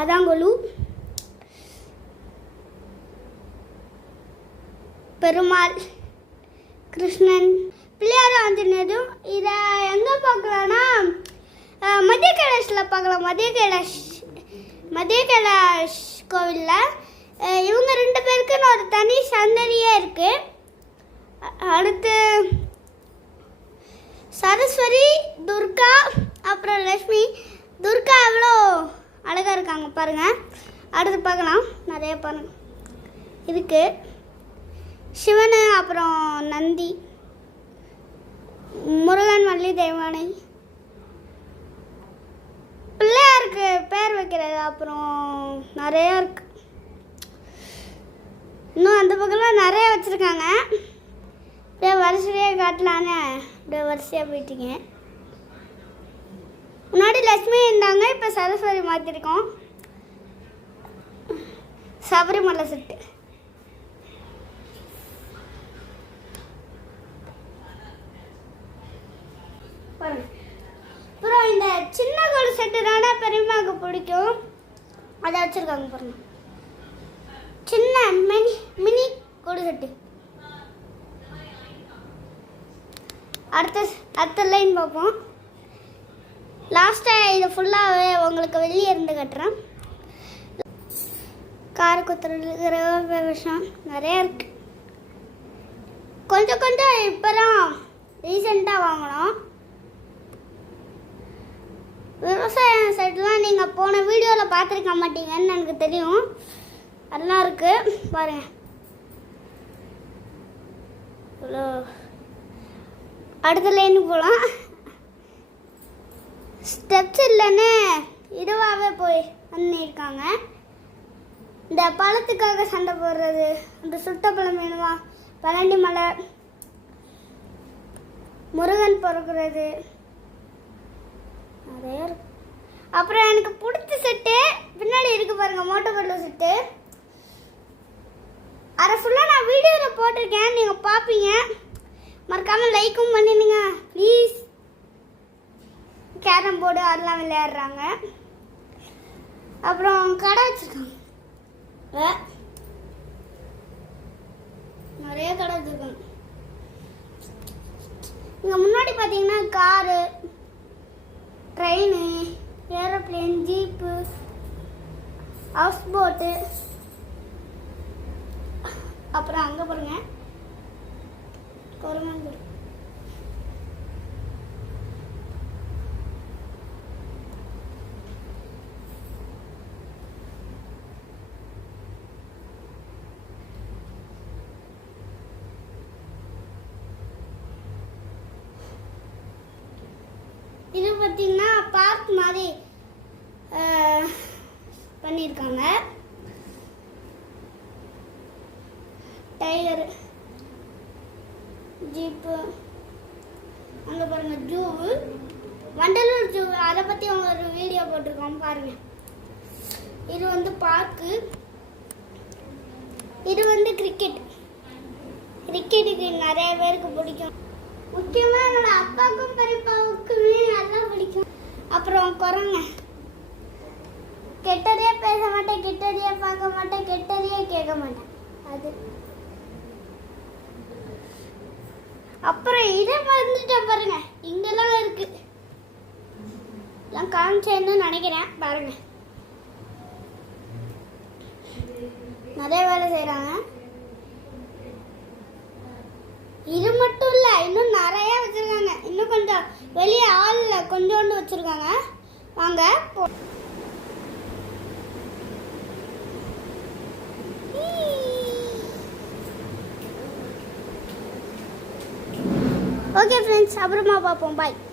அதாங்கொழு. பெருமாள் கிருஷ்ணன் பிள்ளையார் ஆஞ்சநேயரும் இதை எங்கே பார்க்கலான்னா மத்திய கைலாஷில் பார்க்கலாம். மத்திய கைலாஷ் மத்திய கைலாஷ் கோவிலில் இவங்க ரெண்டு பேருக்குன்னு ஒரு தனி சந்தனியே இருக்குது அடுத்து சரஸ்வதி துர்கா அப்புறம் லக்ஷ்மி துர்கா எவ்வளோ? அழகாக இருக்காங்க பாருங்கள் அடுத்து பார்க்கலாம். நிறைய பாருங்கள் இதுக்கு சிவன் அப்புறம் நந்தி முருகன் வள்ளி தெய்வானை பிள்ளையாருக்கு பேர் வைக்கிறது அப்புறம் நிறையா இருக்கு. இன்னும் அந்த பக்கம்லாம் நிறைய வச்சுருக்காங்க. அப்படியே வரிசையாக காட்டலான்னு அப்படியே வரிசையாக போயிட்டீங்க. முன்னாடி லட்சுமி இருந்தாங்க இப்போ சரஸ்வதி மாற்றிருக்கோம் சபரிமலை செட்டு. அப்புறம் இந்த சின்ன கோடு செட்டு தானே பெரியம்மாவுக்கு பிடிக்கும். அதை வச்சுருக்காங்க பாருங்க. சின்ன மினி மினி கொடு செட்டு. அடுத்த அடுத்த லைன் பார்ப்போம். லாஸ்ட்டாக இது ஃபுல்லாகவே உங்களுக்கு வெளியே இருந்து கட்டுறேன். கார் குத்துறது விஷயம் நிறைய இருக்கு. கொஞ்சம் கொஞ்சம் இப்போ தான் ரீசெண்டாக வாங்கினோம். விவசாய சைட்லாம் நீங்கள் போன வீடியோவில் பார்த்துருக்க மாட்டீங்கன்னு எனக்கு தெரியும். அதெல்லாம் இருக்குது பாருங்க. இவ்வளோ அடுத்த லைனுக்கு போகலாம் ஸ்டெப்ஸ் இல்லைன்னு இதுவாகவே போய் பண்ணியிருக்காங்க இந்த பழத்துக்காக சண்டை போடுறது அந்த சுட்ட வேணுமா? பழனி மலை முருகன் பிறக்கிறது. நிறைய அப்புறம் எனக்கு பிடிச்ச செட்டு பின்னாடி இருக்கு பாருங்க மோட்டோ பல்லு செட்டு. அதை ஃபுல்லாக நான் வீடியோவில் போட்டிருக்கேன். நீங்கள் பார்ப்பீங்க. மறக்காமல் லைக்கும் பண்ணிடுங்க. கேரம் போர்டு அதெல்லாம் விளையாடுறாங்க. அப்புறம் கடை வச்சுருக்காங்க. நிறைய கடை வச்சுருக்காங்க. இங்கே முன்னாடி பார்த்தீங்கன்னா car train aeroplane jeep house போட்டு அப்புறம் அங்கே பாருங்க. கொரமாந்தூர் இது பார்த்தீங்கன்னா பார்க் மாதிரி பண்ணியிருக்காங்க. டைகர் ஜீப்பு அங்கே பாருங்க ஜூ வண்டலூர் ஜூ அதை பற்றி அவங்க ஒரு வீடியோ போட்டிருக்கோம் பாருங்க. இது வந்து பார்க்கு இது வந்து கிரிக்கெட் கிரிக்கெட்டுக்கு நிறைய பேருக்கு பிடிக்கும். முக்கியமாக என்னோட அப்பாவுக்கும் பெரியப்பாவுக்குமே நல்லா பிடிக்கும். அப்புறம் குரங்க கெட்டதையே பேச மாட்டேன் கெட்டதையே பார்க்க மாட்டேன் கெட்டதையே கேட்க மாட்டேன். அது. அப்புறம் இதை மறந்துட்டேன் பாருங்க. இங்கெல்லாம் இருக்கு. எல்லாம் காமிச்சேன்னு நினைக்கிறேன். பாருங்க. நிறைய வேலை செய்கிறாங்க இது மட்டும் இல்லை இன்னும் நிறைய வச்சிருக்காங்க. இன்னும் கொஞ்சம் வெளியே ஆளில் கொஞ்சோண்டு வச்சிருக்காங்க. வாங்க போ- ஓகே ஃப்ரெண்ட்ஸ் அப்புறமா பார்ப்போம். பாய்